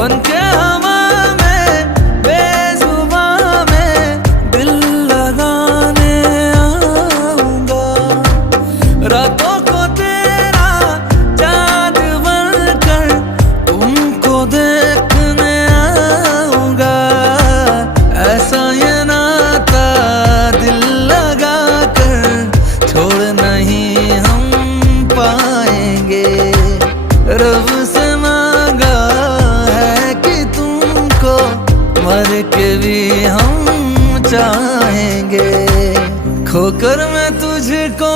बनके हवा में बेजुबां में दिल लगाने आऊंगा। रातों को तेरा चाँद बनकर तुमको देखने आऊंगा। ऐसा ये नाता दिल लगा कर छोड़ नहीं हम पाएंगे। रब से मांगा है कि तुमको मर के भी हम चाहेंगे। खोकर मैं तुझको